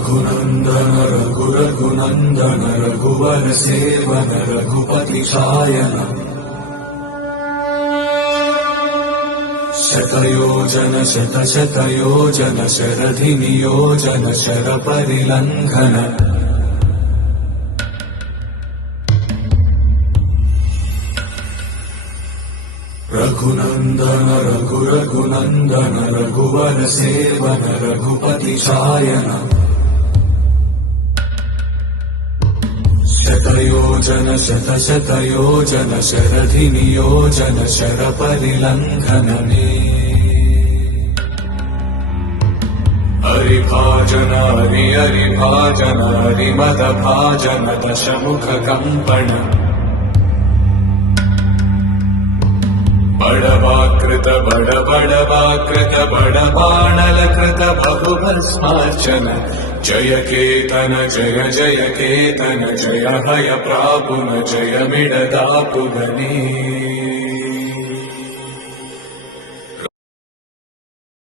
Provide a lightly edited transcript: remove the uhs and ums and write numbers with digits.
रघुनन्दन रघुनन्दन रघुवर seven Raghupati Shayan शतयोजन शतशतयोजन शरधि नियोजन शरपरिलङ्घन रघुनन्दन रघुनन्दन रघुवर seven Raghupati Shayan शतयोजन शतशतयोजन शरधि नियोजन शरपरिलङ्घन हरिभाजन हरिभाजन हरिमदभाजन दशमुख कंपन बड़वाकृत बड़वाकृत बड़बाणलकृत बहुभस्मार्चन जय केतन जय केतन जय हय प्रापुन जय मिडदापुगने।